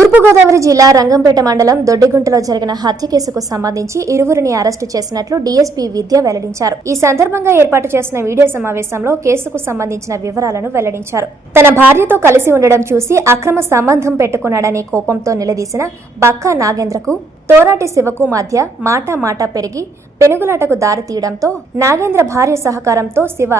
తూర్పుగోదావరి జిల్లా రంగంపేట మండలం దొడ్డిగుంటలో జరిగిన హత్య కేసుకు సంబంధించి ఇరువురిని అరెస్టు చేసినట్లు డీఎస్పీ విద్య వెల్లడించారు. ఈ సందర్భంగా ఏర్పాటు చేసిన వీడియో సమావేశంలో కేసుకు సంబంధించిన వివరాలను వెల్లడించారు. తన భార్యతో కలిసి ఉండడం చూసి అక్రమ సంబంధం పెట్టుకున్నాడనే కోపంతో నిలదీసిన బక్కా నాగేంద్రకు తోరాటి శివకు మధ్య మాటా పెరిగి పెనుగులాటకు దారి తీయడంతో నాగేంద్ర భార్య సహకారంతో శివ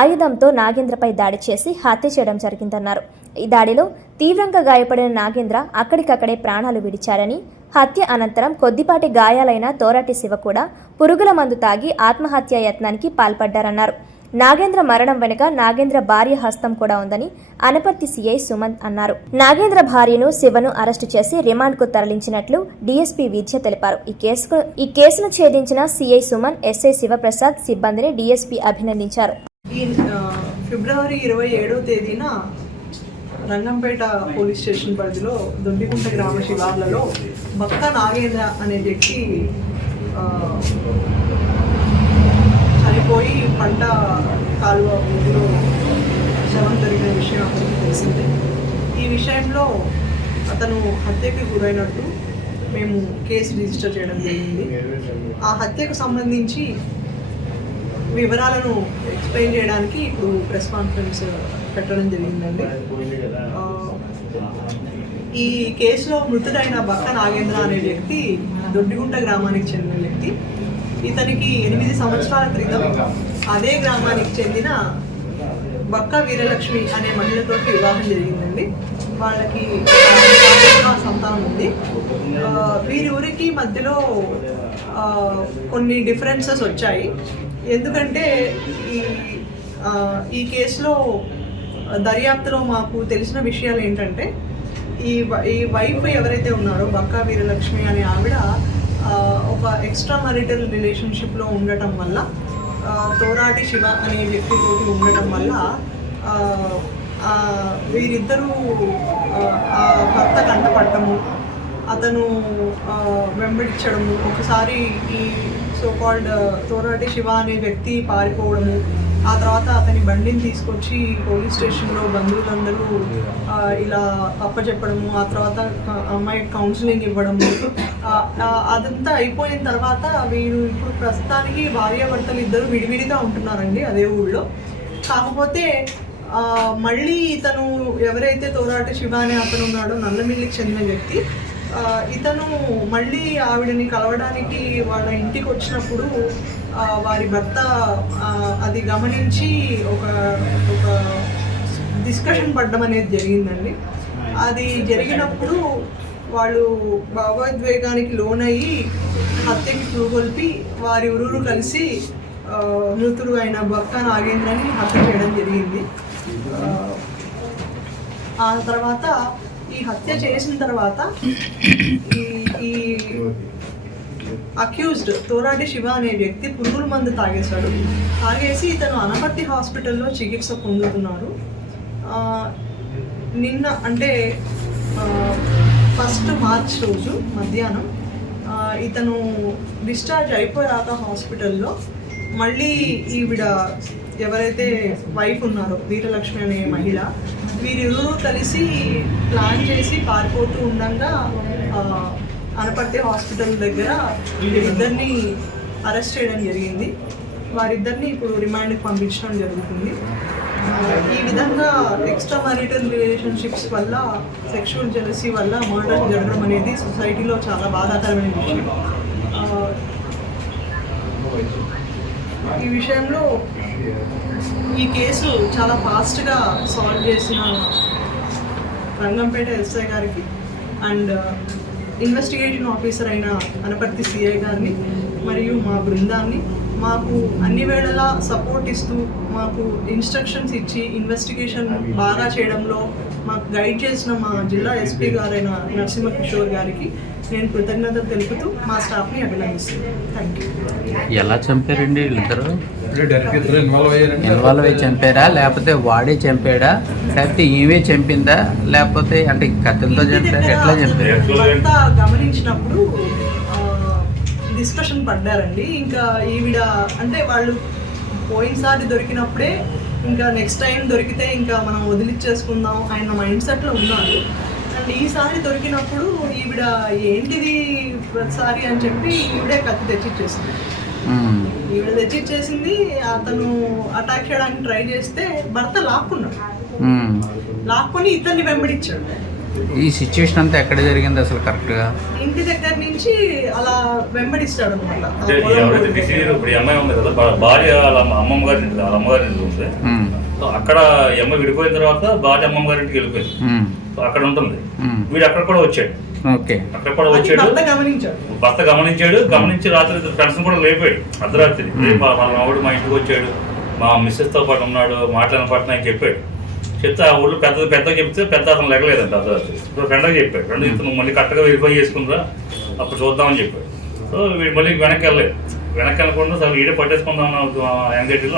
ఆయుధంతో నాగేంద్రపై దాడి చేసి హత్య చేయడం జరిగిందన్నారు. ఈ దాడిలో తీవ్రంగా గాయపడిన నాగేంద్ర అక్కడికక్కడే ప్రాణాలు విడిచారని, హత్య అనంతరం కొద్దిపాటి గాయాలైన తోరాటి శివ కూడా పురుగుల మందు తాగి ఆత్మహత్యా యత్నానికి పాల్పడ్డారన్నారు. నాగేంద్ర మరణం వెనుక నాగేంద్ర భార్య హస్తం కూడా ఉందని అనపర్తి సీఐ సుమంత్ అన్నారు. నాగేంద్ర భార్యను శివను అరెస్టు చేసి రిమాండ్కు తరలించినట్లు డీఎస్పీ విద్య తెలిపారు. ఈ కేసును ఛేదించిన సీఐ సుమన్, ఎస్ఐ శివప్రసాద్ సిబ్బందిని డీఎస్పీ అభినందించారు. ఫిబ్రవరి 27వ తేదీన రంగంపేట పోలీస్ స్టేషన్ పరిధిలో దొడ్డిగుంట గ్రామ శివార్లలో బక్కా నాగేంద్ర అనే వ్యక్తి చనిపోయి పంట కాలువ ఊరిలో శవం జరిగిన విషయం అతనికి తెలిసిందే. ఈ విషయంలో అతను హత్యకి గురైనట్టు మేము కేసు రిజిస్టర్ చేయడం జరిగింది. ఆ హత్యకు సంబంధించి వివరాలను ఎక్స్ప్లెయిన్ చేయడానికి ఇప్పుడు ప్రెస్ కాన్ఫరెన్స్ పెట్టడం జరిగిందండి. ఈ కేసులో మృతుడైన బక్కా నాగేంద్ర అనే వ్యక్తి దొడ్డిగుంట గ్రామానికి చెందిన వ్యక్తి. ఇతనికి 8 సంవత్సరాల క్రితం అదే గ్రామానికి చెందిన బక్కా వీరలక్ష్మి అనే మహిళతో వివాహం జరిగిందండి. వాళ్ళకి సంతానం ఉంది. వీరి ఊరికి మధ్యలో కొన్ని డిఫరెన్సెస్ వచ్చాయి. ఎందుకంటే ఈ కేసులో దర్యాప్తులో మాకు తెలిసిన విషయాలు ఏంటంటే ఈ వైఫ్ ఎవరైతే ఉన్నారో బక్కా వీరలక్ష్మి అనే ఆవిడ ఒక ఎక్స్ట్రా మ్యారిటల్ రిలేషన్షిప్లో ఉండటం వల్ల, తోరాటి శివ అనే వ్యక్తితోటి ఉండటం వల్ల వీరిద్దరూ భర్త కంటపడటము, అతను వెంబడించడము, ఒకసారి ఈ సోకాల్డ్ తోరాటి శివ అనే వ్యక్తి పారిపోవడము, ఆ తర్వాత అతని బండిని తీసుకొచ్చి పోలీస్ స్టేషన్లో బంధువులందరూ ఇలా అప్పచెప్పడము, ఆ తర్వాత అమ్మాయి కౌన్సిలింగ్ ఇవ్వడము, అదంతా అయిపోయిన తర్వాత వీరు ఇప్పుడు ప్రస్తుతానికి భార్యాభర్తలు ఇద్దరు విడివిడిగా ఉంటున్నారండి అదే ఊళ్ళో. కాకపోతే మళ్ళీ ఇతను ఎవరైతే తోరాటి శివ అనే అతను ఉన్నాడో నల్లమిల్లికి చెందిన వ్యక్తి, ఇతను మళ్ళీ ఆవిడని కలవడానికి వాళ్ళ ఇంటికి వచ్చినప్పుడు వారి భర్త అది గమనించి ఒక డిస్కషన్ పడడం అనేది జరిగిందండి. అది జరిగినప్పుడు వాళ్ళు భావోద్వేగానికి లోనయ్యి హత్యకి పురుగొల్పి వారి ఊరు కలిసి మృతుడు అయిన బక్కా నాగేంద్రని హత్య చేయడం జరిగింది. ఆ తర్వాత ఈ హత్య చేసిన తర్వాత ఈ అక్యూజ్డ్ తోరాటి శివ అనే వ్యక్తి పురుగుల మందు తాగేసి ఇతను అనపర్తి హాస్పిటల్లో చికిత్స పొందుతున్నారు. నిన్న అంటే 1 మార్చ్ రోజు మధ్యాహ్నం ఇతను డిశ్చార్జ్ అయిపోయాక హాస్పిటల్లో మళ్ళీ ఈవిడ ఎవరైతే వైఫ్ ఉన్నారో వీరలక్ష్మి అనే మహిళ, వీరిరువురు కలిసి ప్లాన్ చేసి పారిపోతూ ఉండగా అనపర్తి హాస్పిటల్ దగ్గర వీరిద్దరిని అరెస్ట్ చేయడం జరిగింది. వారిద్దరిని ఇప్పుడు రిమాండ్కి పంపించడం జరుగుతుంది. ఈ విధంగా ఎక్స్ట్రా మ్యారిటల్ రిలేషన్షిప్స్ వల్ల, సెక్షువల్ జెలసీ వల్ల మర్డర్ జరగడం అనేది సొసైటీలో చాలా బాధాకరమైన విషయం. ఈ విషయంలో ఈ కేసు చాలా ఫాస్ట్గా సాల్వ్ చేసిన రంగంపేట ఎస్ఐ గారికి అండ్ ఇన్వెస్టిగేషన్ ఆఫీసర్ అయిన అనపర్తి సిఐ గారిని మరియు మా బృందాన్ని మాకు అన్ని వేళలా సపోర్ట్ ఇస్తూ మాకు ఇన్స్ట్రక్షన్స్ ఇచ్చి ఇన్వెస్టిగేషన్ బాగా చేయడంలో మాకు గైడ్ చేసిన మా జిల్లా ఎస్పీ గారైన నరసింహ కిషోర్ గారికి నేను కృతజ్ఞతలు తెలుపుతూ మా స్టాఫ్ని అభినందిస్తున్నాను. Thank you. ఎలా చంపారండి వీళ్ళిద్దరు? ఇన్వాల్వ్ అయ్యి చంపారా, లేకపోతే వాడే చంపాడా, లేకపోతే ఈమె చంపిందా, లేకపోతే అంటే కత్తులతో చంపారా, ఎట్లా చంపారు? గమనించినప్పుడు డిస్కషన్ పడ్డారండి. ఇంకా ఈవిడ అంటే వాళ్ళు పోయినసారి దొరికినప్పుడే ఇంకా నెక్స్ట్ టైం దొరికితే ఇంకా మనం వదిలిచ్చేసుకుందాం ఆయన మైండ్ సెట్లో ఉన్నారు. ఈసారి దొరికినప్పుడు ఈవిడ ఏంటిది ప్రతిసారి అని చెప్పి ఈవిడే కత్తి తెచ్చిచ్చేసింది. ఈవిడ తెచ్చిచ్చేసింది. అతను అటాక్ చేయడానికి ట్రై చేస్తే భర్త లాక్కున్నాడు. లాక్కొని ఇతన్ని వెంబడించాడు. ఈ సిచ్యువేషన్ అంతా ఎక్కడ జరిగింది అసలు కరెక్ట్గా? ఇంటి దగ్గర నుంచి అలా వెంబడిస్తాడు అనమాట. ఎవరైతే డిసీజ్ ఇప్పుడు అమ్మాయి ఉంది కదా, భార్య వాళ్ళ అమ్మమ్మ గారి ఇంటి, వాళ్ళ అమ్మగారి ఇంటి ఉంది. అక్కడ అమ్మాయి విడిపోయిన తర్వాత భార్య అమ్మమ్మ గారి ఇంటికి వెళ్ళిపోయింది. అక్కడ ఉంటుంది. వీడు అక్కడ కూడా వచ్చాడు. అక్కడ కూడా వచ్చాడు. భర్త గమనించి రాత్రి ఫ్రెండ్స్ కూడా లేపాడు. అర్ధరాత్రి వాళ్ళ మావాడు మా ఇంటికి వచ్చాడు, మా మిస్సెస్ తో పాటు ఉన్నాడు, మాట్లాడిన పాటు అని చెప్పాడు. చెప్తే ఆ ఊళ్ళో పెద్దగా చెప్తే పెద్ద అతను లెగలేదంట అర్ధరాత్రి. ఇప్పుడు ఫ్రెండ్గా చెప్పాడు. ఫ్రెండ్ ఇతను మళ్ళీ కరెక్ట్గా వెరిఫై చేసుకుందా అప్పుడు చూద్దామని చెప్పాడు. సో వీడు మళ్ళీ వెనక్కి వెళ్ళలేదు. వెనక్కి వెళ్ళకుండా అసలు వీడే పట్టేసుకుందాం యాంగ్జైటీలో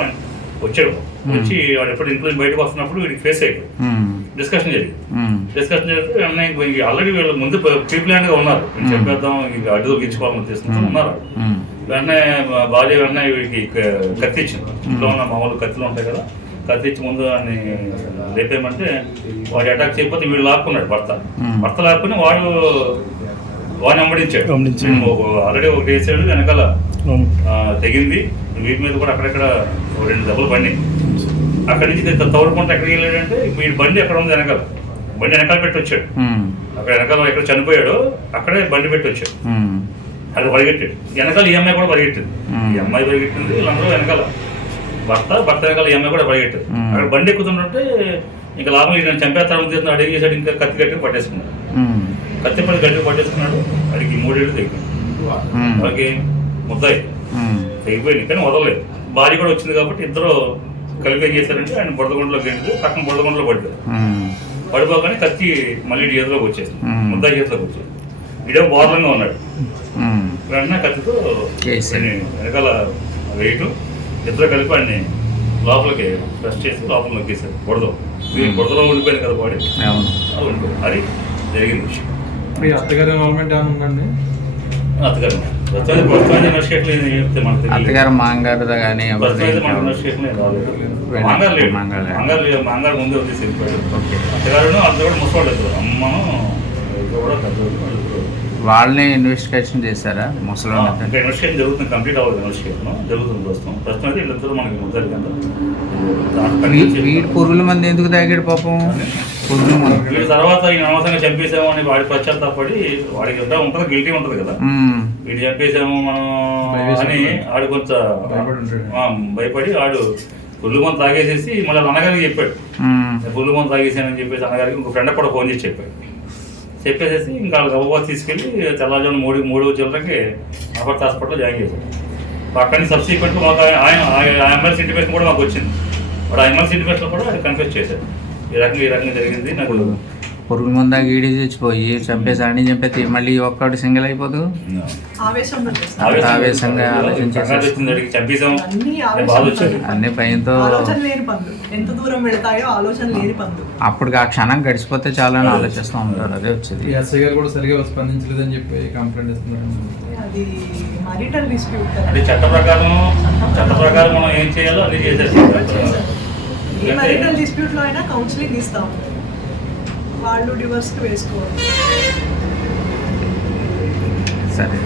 వచ్చాడు. వచ్చి వాడు ఎప్పుడు ఇంట్లో బయటకు వస్తున్నప్పుడు వీడికి ఫేస్ అయిపోయి డిస్కషన్ జరిగితే ఆల్రెడీ వీళ్ళు ముందు ప్రీ ప్లాన్ గా ఉన్నారు. చెప్పేద్దాం ఇంకా అడ్డు గిచ్చుకోవాలని తీసుకుంటూ ఉన్నారు. వెంటనే భార్య వెంటనే వీడికి కత్తి ఇచ్చింది. ఇంట్లో ఉన్న మామూలు కత్తిలో ఉంటాయి కదా, కత్తి ఇచ్చి ముందు అని లేపేయమంటే వాడు అటాక్ చేయకపోతే వీడు లాక్కున్నాడు. భర్త లాక్కుని వాడిని వెంబడించాడు. ఆల్రెడీ ఒకటి వేసాడు, వెనకాల తెగింది. వీటి మీద కూడా అక్కడెక్కడ 2 దెబ్బలు పడినాయి. అక్కడి నుంచి తోడుకుంటే ఎక్కడికి వెళ్ళాడంటే వీడి బండి ఎక్కడ ఉంది, బండి వెనకాల పెట్టి వచ్చాడు. అక్కడ వెనకాల ఎక్కడ చనిపోయాడు అక్కడే బండి పెట్టి వచ్చాడు. అది పరిగెట్టాడు. వెనకాల ఈ అమ్మాయి కూడా పరిగెట్టింది. ఈ అమ్మాయి పరిగెట్టింది, వీళ్ళందరూ వెనకాల భర్త వెనకాల ఈ అమ్మాయి కూడా పరిగెట్టాడు. అక్కడ బండి ఎక్కుతుంటే ఇంకా లాభం నేను చంపేస్తాను తీస్తున్నాడు. అడిగి చేశాడు. ఇంకా కత్తి గట్టి పట్టేసుకున్నాడు. కత్తి పడి గట్టి పట్టేసుకున్నాడు. వాడికి 3 ఏళ్ళు తెగిపోయింది. వాళ్ళకి ముద్దాయి తెగిపోయింది కానీ వదలలేదు. భార్య కూడా వచ్చింది కాబట్టి ఇద్దరు కలిపి ఏం చేశారంటే ఆయన బురదగుండలోకి వెళ్ళి పక్కన బురదగుండలో పడిపోయారు. పడిపోగానే కత్తి మళ్ళీ చేతిలోకి వచ్చేసి ముద్దాయి చేతిలోకి వచ్చేది. వీడే బోర్లంగా ఉన్నాడు. వెంటనే కత్తితో వెనకాల వెయిట్ ఇద్దరు కలిపి అన్ని లోపలికి ప్రెస్ చేసి లోపల నొక్కేశారు. బురదలో ఉండిపోయింది కదా బాడీ, ఉండిపోయింది. అది జరిగింది విషయం. మీ అత్తగారి ఇన్వాల్వ్మెంట్ ఏమైనా ఉందండి? అత్తగారు అత్తగారు మాంగారు కానీ మాంగారు ముందే వచ్చేసి వెళ్ళిపోయాడు. అత్తగారు అంత కూడా ముసవాళ్ళు అమ్మను కూడా వాళ్ళని ఇన్వెస్టిగేషన్ చేశారా? ముసలి ఇన్వెస్టిగేషన్ జరుగుతుంది. కంప్లీట్ అవ్వదు. ఇన్వెస్టిగేషన్ జరుగుతుంది ప్రస్తుతం. అయితే వీళ్ళిద్దరూ మనకి ముద్దారు వీడి పురుగుల మంది ఎందుకు తాగాడు పాపం? వీడి తర్వాత ఈ అనవసరంగా చంపేసాము అని వాడి పశ్చాత్తాపడి వాడికి ఉంటుంది, గిల్టీ ఉంటుంది కదా, వీడు చంపేసాము మనం అని ఆడు కొంచెం భయపడి ఆడు పుల్లు మంది తాగేసేసి మళ్ళీ అన్నగారికి చెప్పాడు. పుల్లు మంది తాగేసానని చెప్పేసి అన్నగారికి ఇంకో ఫ్రెండ్ కూడా ఫోన్ చేసి చెప్పేసేసి ఇంకా వాళ్ళకి గబగబా తీసుకెళ్ళి తెల్లవారుజామున 3 చిల్లరకి అపర్త హాస్పిటల్లో జాయిన్ చేశారు. అక్కడి నుంచి సబ్సిక్వెంట్ మాకు ఎమ్మెల్సీ ఇంటిమేషన్ కూడా మాకు వచ్చింది. వాడు ఎమ్మెల్సీ ఇంటిమేషన్లో కూడా కన్ఫ్యూజ్ చేశారు. ఈ రకంగా జరిగింది. నాకు పురుగుల మందా గీడి చచ్చిపోయి చంపేసాడని చెప్పి మళ్ళీ ఒక్కటి సింగిల్ అయిపోదు. ఆవేశంగా చంపేసాం అన్ని భయంతో అప్పుడు ఆ క్షణం గడిచిపోతే చాలా అని ఆలోచిస్తూ ఉంటారు. అదే వచ్చేది. ఎస్ఐ గారు కూడా సరిగా స్పందించలేదని చెప్పి కంప్లైంట్ ఇస్తున్నారు. అది చట్ట ప్రకారం మనం ఏం చేయాలో అది చేసేది. ఏ marital dispute లో అయినా కౌన్సిలింగ్ ఇస్తాం. వాళ్ళు డివోర్స్కి వేసుకోవాలి. సరే.